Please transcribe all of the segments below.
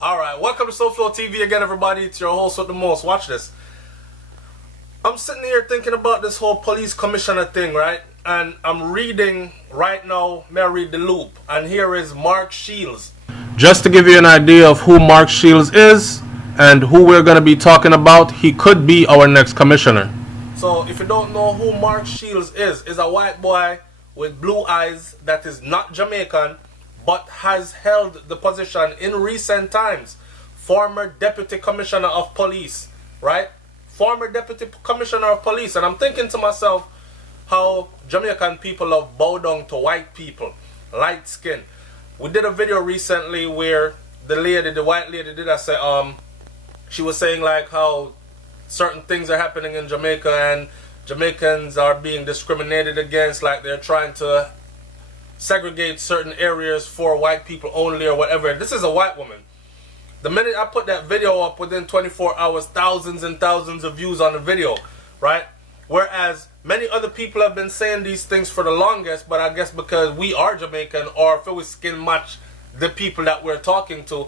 Alright, welcome to SoFlo TV again, everybody. It's your host with the most. Watch this. I'm sitting here thinking about this whole police commissioner thing, right? And I'm reading right now, may I read the loop? And here is Mark Shields. Just to give you an idea of who Mark Shields is and who we're going to be talking about, he could be our next commissioner. So if you don't know who Mark Shields is a white boy with blue eyes that is not Jamaican, but has held the position in recent times. Former Deputy Commissioner of Police, right? Former Deputy Commissioner of Police. And I'm thinking to myself how Jamaican people have bowed down to white people, light skin. We did a video recently where the white lady did say, she was saying like how certain things are happening in Jamaica and Jamaicans are being discriminated against, like they're trying to segregate certain areas for white people only or whatever. This is a white woman. The minute I put that video up, within 24 hours, thousands and thousands of views on the video, right? Whereas many other people have been saying these things for the longest, but I guess because we are Jamaican, or if it was skin match the people that we're talking to,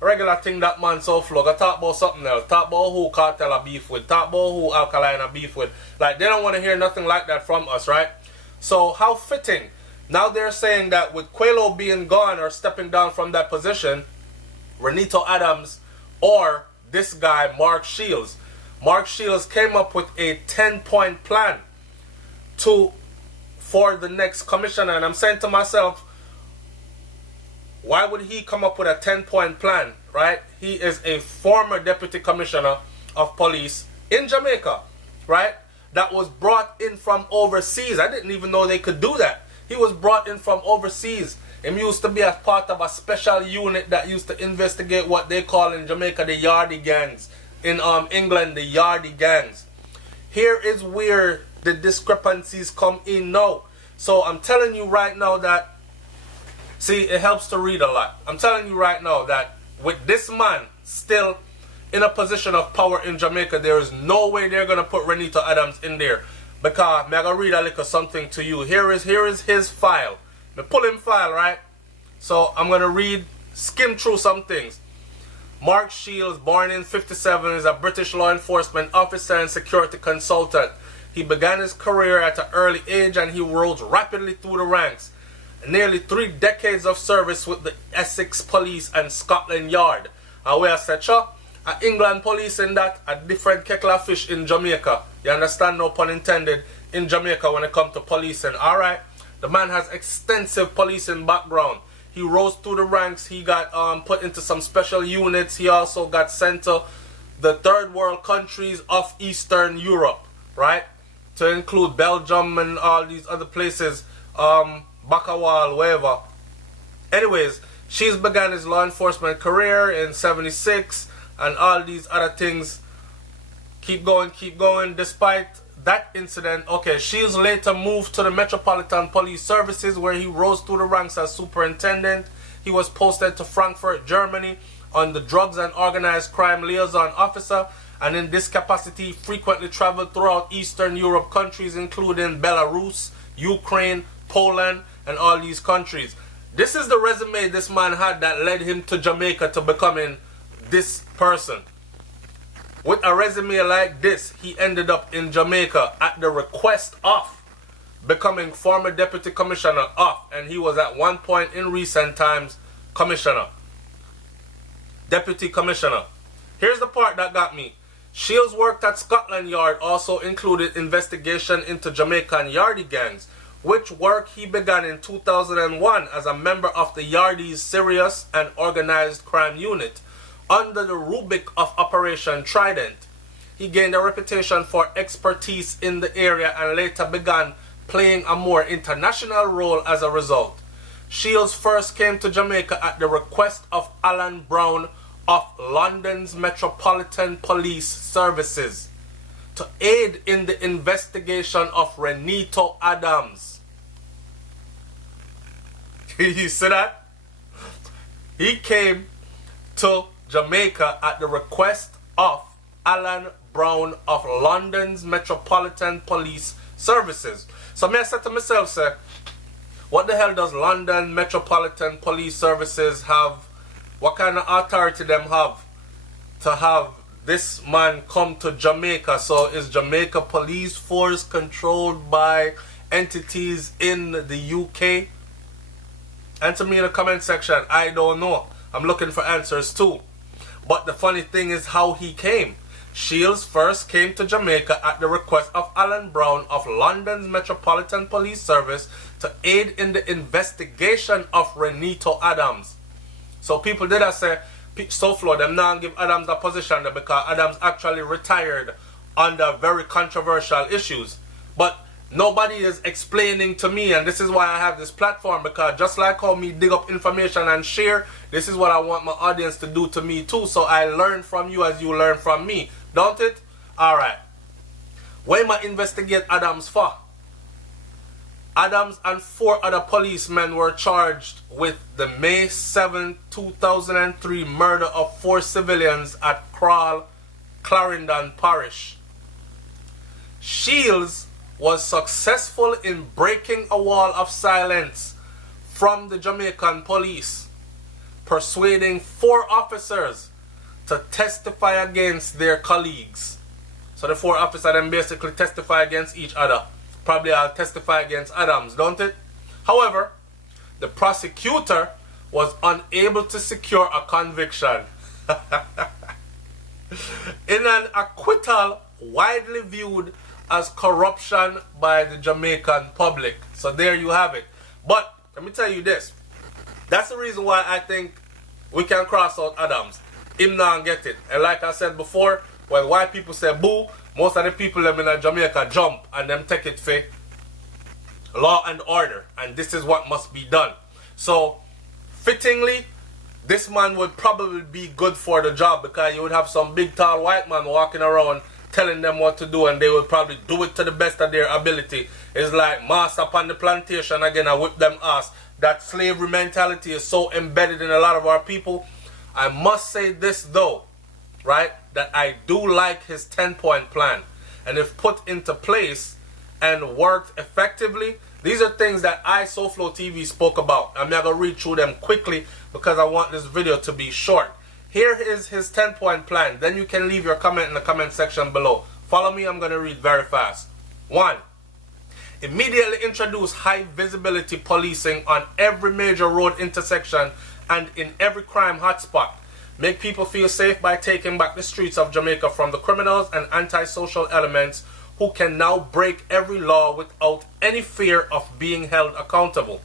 regular thing that man so flug. I talk about something else. Talk about who cartel a beef with. Talk about who alkaline a beef with. Like, they don't want to hear nothing like that from us, right? So how fitting. Now they're saying that with Quelo being gone or stepping down from that position, Renito Adams or this guy, Mark Shields. Mark Shields came up with a 10-point plan for the next commissioner. And I'm saying to myself, why would he come up with a 10-point plan, right? He is a former deputy commissioner of police in Jamaica, right? That was brought in from overseas. I didn't even know they could do that. He was brought in from overseas. He used to be a part of a special unit that used to investigate what they call in Jamaica the Yardie gangs. In England, the Yardie gangs. Here is where the discrepancies come in now. So I'm telling you right now that, see, it helps to read a lot. I'm telling you right now that with this man still in a position of power in Jamaica, there is no way they're going to put Renito Adams in there. Because I'm going to read a little something to you. Here is his file. I pull him file, right? So I'm going to skim through some things. Mark Shields, born in 1957, is a British law enforcement officer and security consultant. He began his career at an early age and he rose rapidly through the ranks. Nearly 3 decades of service with the Essex Police and Scotland Yard. And we are such England police in that, a different kettle of fish in Jamaica. You understand? No pun intended. In Jamaica when it comes to policing. Alright? The man has extensive policing background. He rose through the ranks. He got put into some special units. He also got sent to the third world countries of Eastern Europe. Right? To include Belgium and all these other places. Bakawal, wherever. Anyways, she's began his law enforcement career in 1976. And all these other things keep going. Despite that incident, okay, Shields later moved to the Metropolitan Police Services where he rose through the ranks as superintendent. He was posted to Frankfurt, Germany on the Drugs and Organized Crime Liaison Officer, and in this capacity frequently traveled throughout Eastern Europe countries including Belarus, Ukraine, Poland, and all these countries. This is the resume this man had that led him to Jamaica to becoming this person. With a resume like this, he ended up in Jamaica at the request of becoming former deputy commissioner of, and he was at one point in recent times commissioner. Deputy commissioner. Here's the part that got me. Shields worked at Scotland Yard, also included investigation into Jamaican Yardie gangs, which work he began in 2001 as a member of the Yardie's Serious and Organized Crime Unit. Under the rubric of Operation Trident, he gained a reputation for expertise in the area and later began playing a more international role as a result. Shields first came to Jamaica at the request of Alan Brown of London's Metropolitan Police Services to aid in the investigation of Renito Adams. You see that? He came to Jamaica at the request of Alan Brown of London's Metropolitan Police Services. So I said to myself, say, what the hell does London Metropolitan Police Services have What kind of authority them have to have this man come to Jamaica? So is Jamaica police force controlled by entities in the UK? Answer me in the comment section. I don't know. I'm looking for answers too. But the funny thing is how he came. Shields first came to Jamaica at the request of Alan Brown of London's Metropolitan Police Service to aid in the investigation of Renito Adams. So people did say, so flow them now give Adams a position there because Adams actually retired under very controversial issues. But nobody is explaining to me, and this is why I have this platform, because just like how me dig up information and share, this is what I want my audience to do to me too. So I learn from you as you learn from me. Don't it? Alright. Why am I investigate Adams for? Adams and 4 other policemen were charged with the May 7, 2003 murder of 4 civilians at Clarendon Parish. Shields was successful in breaking a wall of silence from the Jamaican police, persuading 4 officers to testify against their colleagues. So the 4 officers then basically testify against each other. Probably I'll testify against Adams, don't it? However, the prosecutor was unable to secure a conviction in an acquittal widely viewed as corruption by the Jamaican public. So there you have it. But let me tell you this. That's the reason why I think we can cross out Adams. Him now get it. And like I said before, when white people say boo, most of the people them in Jamaica jump and them take it for law and order. And this is what must be done. So, fittingly, this man would probably be good for the job, because you would have some big tall white man walking around telling them what to do, and they would probably do it to the best of their ability. It's like master upon the plantation again, I whip them ass. That slavery mentality is so embedded in a lot of our people. I must say this though, right, that I do like his 10-point plan. And if put into place and worked effectively, these are things that SoFlo TV spoke about. I'm not going to read through them quickly because I want this video to be short. Here is his 10-point plan. Then you can leave your comment in the comment section below. Follow me, I'm going to read very fast. 1. Immediately introduce high visibility policing on every major road intersection and in every crime hotspot. Make people feel safe by taking back the streets of Jamaica from the criminals and antisocial elements who can now break every law without any fear of being held accountable.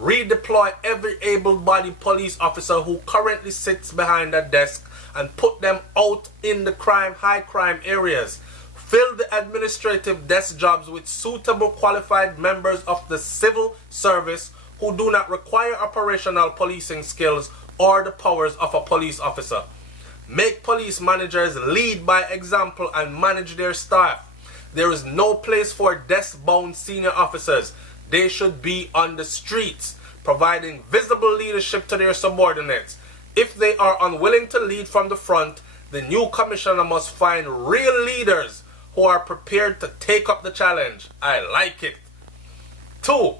Redeploy every able-bodied police officer who currently sits behind a desk and put them out in the high crime areas. Fill the administrative desk jobs with suitable qualified members of the civil service who do not require operational policing skills or the powers of a police officer. Make police managers lead by example and manage their staff. There is no place for desk-bound senior officers. They should be on the streets, providing visible leadership to their subordinates. If they are unwilling to lead from the front, the new commissioner must find real leaders who are prepared to take up the challenge. I like it. 2.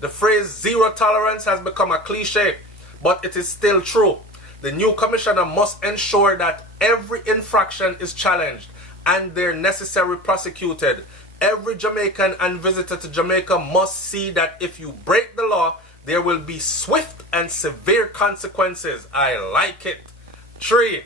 The phrase zero tolerance has become a cliche, but it is still true. The new commissioner must ensure that every infraction is challenged and they're necessarily prosecuted. Every Jamaican and visitor to Jamaica must see that if you break the law, there will be swift and severe consequences. I like it. 3.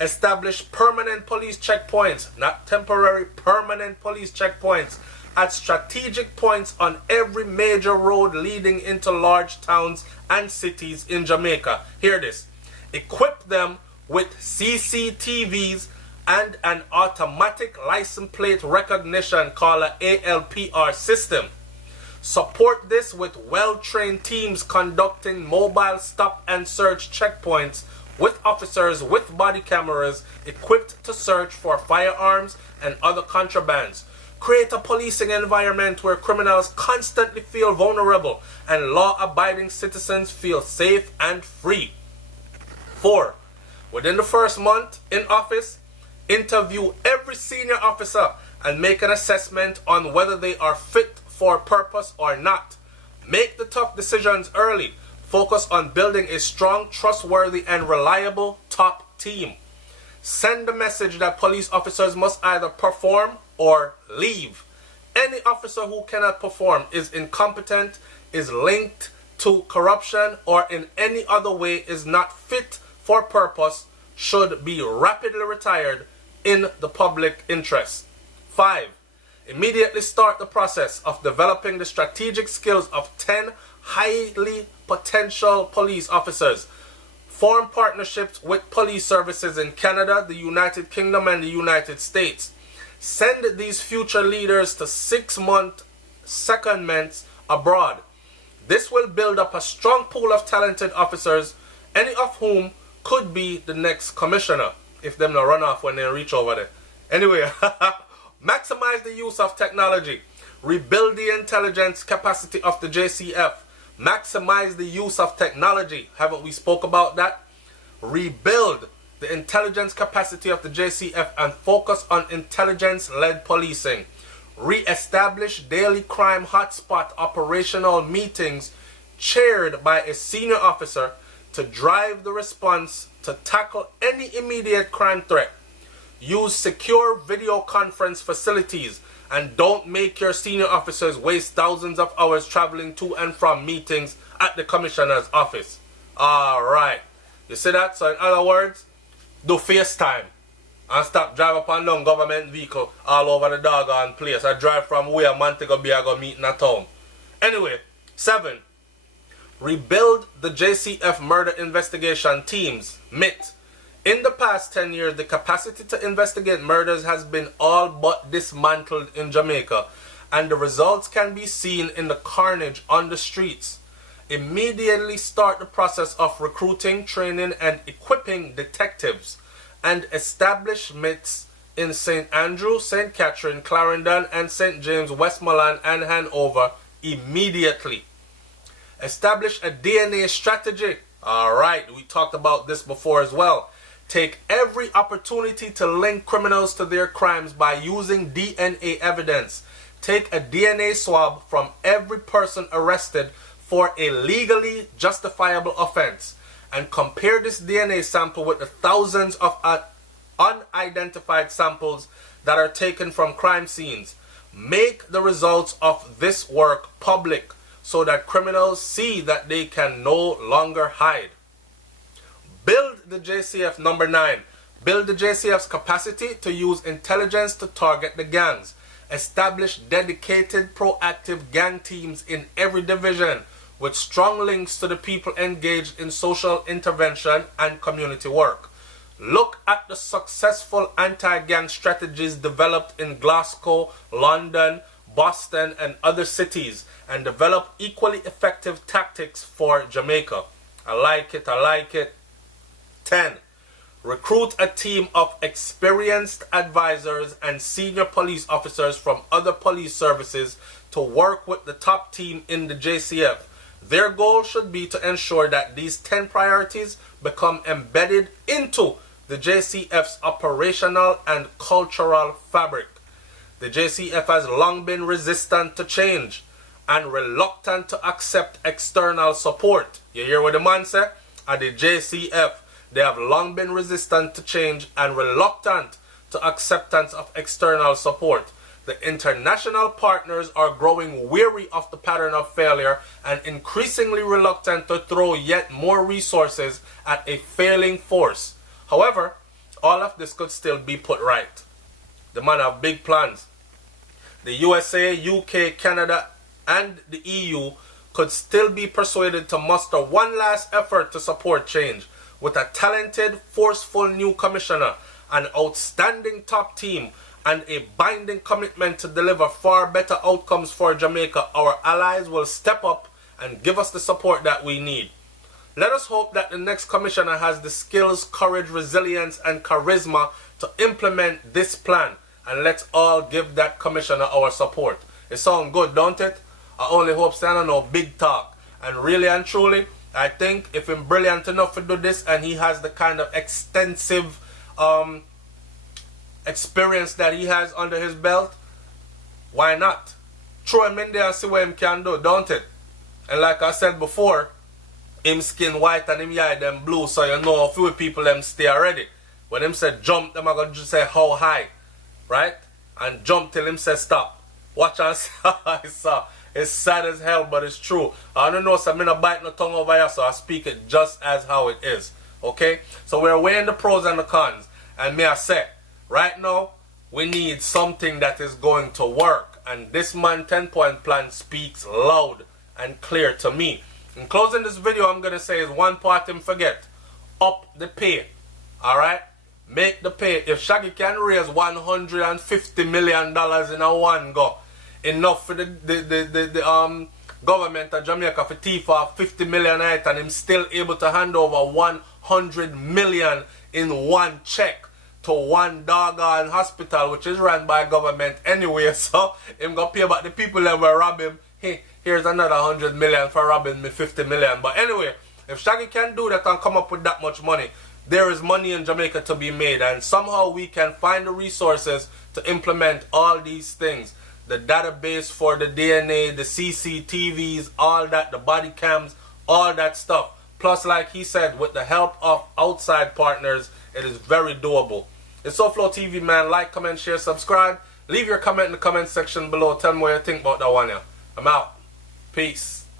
Establish permanent police checkpoints, not temporary, permanent police checkpoints at strategic points on every major road leading into large towns and cities in Jamaica. Hear this. Equip them with CCTVs and an automatic license plate recognition called an ALPR system. Support this with well-trained teams conducting mobile stop and search checkpoints with officers with body cameras equipped to search for firearms and other contrabands. Create a policing environment where criminals constantly feel vulnerable and law-abiding citizens feel safe and free. 4. Within the first month in office, interview every senior officer and make an assessment on whether they are fit for purpose or not. Make the tough decisions early. Focus on building a strong, trustworthy, and reliable top team. Send the message that police officers must either perform or leave. Any officer who cannot perform, is incompetent, is linked to corruption, or in any other way is not fit for purpose, should be rapidly retired in the public interest. 5. Immediately start the process of developing the strategic skills of 10 highly potential police officers. Form partnerships with police services in Canada, the United Kingdom, and the United States. Send these future leaders to 6-month secondments abroad. This will build up a strong pool of talented officers, any of whom could be the next commissioner, if them not run off when they reach over there. Anyway, maximize the use of technology. Rebuild the intelligence capacity of the JCF. Maximize the use of technology. Haven't we spoke about that? Rebuild the intelligence capacity of the JCF and focus on intelligence-led policing. Re-establish daily crime hotspot operational meetings chaired by a senior officer to drive the response to tackle any immediate crime threat. Use secure video conference facilities and don't make your senior officers waste thousands of hours traveling to and from meetings at the commissioner's office. Alright. You see that? So in other words, do FaceTime and stop driving up and down government vehicle all over the doggone place. I drive from where Montego Bay I go meet in a town. Anyway, 7. Rebuild the JCF murder investigation teams, MIT. In the past 10 years, the capacity to investigate murders has been all but dismantled in Jamaica, and the results can be seen in the carnage on the streets. Immediately start the process of recruiting, training, and equipping detectives, and establish MITs in St. Andrew, St. Catherine, Clarendon, and St. James, Westmoreland, and Hanover immediately. Establish a DNA strategy. Alright, we talked about this before as well. Take every opportunity to link criminals to their crimes by using DNA evidence. Take a DNA swab from every person arrested for a legally justifiable offense and compare this DNA sample with the thousands of unidentified samples that are taken from crime scenes. Make the results of this work public so that criminals see that they can no longer hide. Build the JCF. Number 9. Build the JCF's capacity to use intelligence to target the gangs. Establish dedicated, proactive gang teams in every division with strong links to the people engaged in social intervention and community work. Look at the successful anti-gang strategies developed in Glasgow, London, Boston, and other cities, and develop equally effective tactics for Jamaica. I like it, I like it. 10. Recruit a team of experienced advisors and senior police officers from other police services to work with the top team in the JCF. Their goal should be to ensure that these 10 priorities become embedded into the JCF's operational and cultural fabric. The JCF has long been resistant to change and reluctant to accept external support. You hear what the man say? At the JCF, they have long been resistant to change and reluctant to acceptance of external support. The international partners are growing weary of the pattern of failure and increasingly reluctant to throw yet more resources at a failing force. However, all of this could still be put right. The man have big plans. The USA, UK, Canada, and the EU could still be persuaded to muster one last effort to support change. With a talented, forceful new commissioner, an outstanding top team, and a binding commitment to deliver far better outcomes for Jamaica, our allies will step up and give us the support that we need. Let us hope that the next commissioner has the skills, courage, resilience, and charisma to implement this plan, and let's all give that commissioner our support. It sounds good, don't it? I only hope Santa no big talk. And really and truly, I think if he's brilliant enough to do this and he has the kind of extensive experience that he has under his belt, why not? Throw him in there and see what he can do, don't it? And like I said before, him skin white and him eye them blue, so you know a few people them stay already. When him say jump, them are going to say how high, right? And jump till him say stop. Watch and see how I saw. It's sad as hell, but it's true. I don't know, so I'm not bite no tongue over here, so I speak it just as how it is. Okay? So we're weighing the pros and the cons. And may I say, right now, we need something that is going to work. And this man 10-point plan speaks loud and clear to me. In closing this video, I'm going to say is one part him forget. Up the pay. Alright? Make the pay. If Shaggy can raise $150 million in a one go, enough for the government of Jamaica for for 50 million night, and him still able to hand over 100 million in one check to one doggone hospital, which is run by government anyway. So him gonna pay back the people that were rob him. Hey, here's another 100 million for robbing me 50 million. But anyway, if Shaggy can do that and come up with that much money, there is money in Jamaica to be made, and somehow we can find the resources to implement all these things. The database for the DNA, the CCTVs, all that, the body cams, all that stuff. Plus, like he said, with the help of outside partners, it is very doable. It's SoFlo TV, man. Like, comment, share, subscribe. Leave your comment in the comment section below. Tell me what you think about that one, yeah. I'm out. Peace.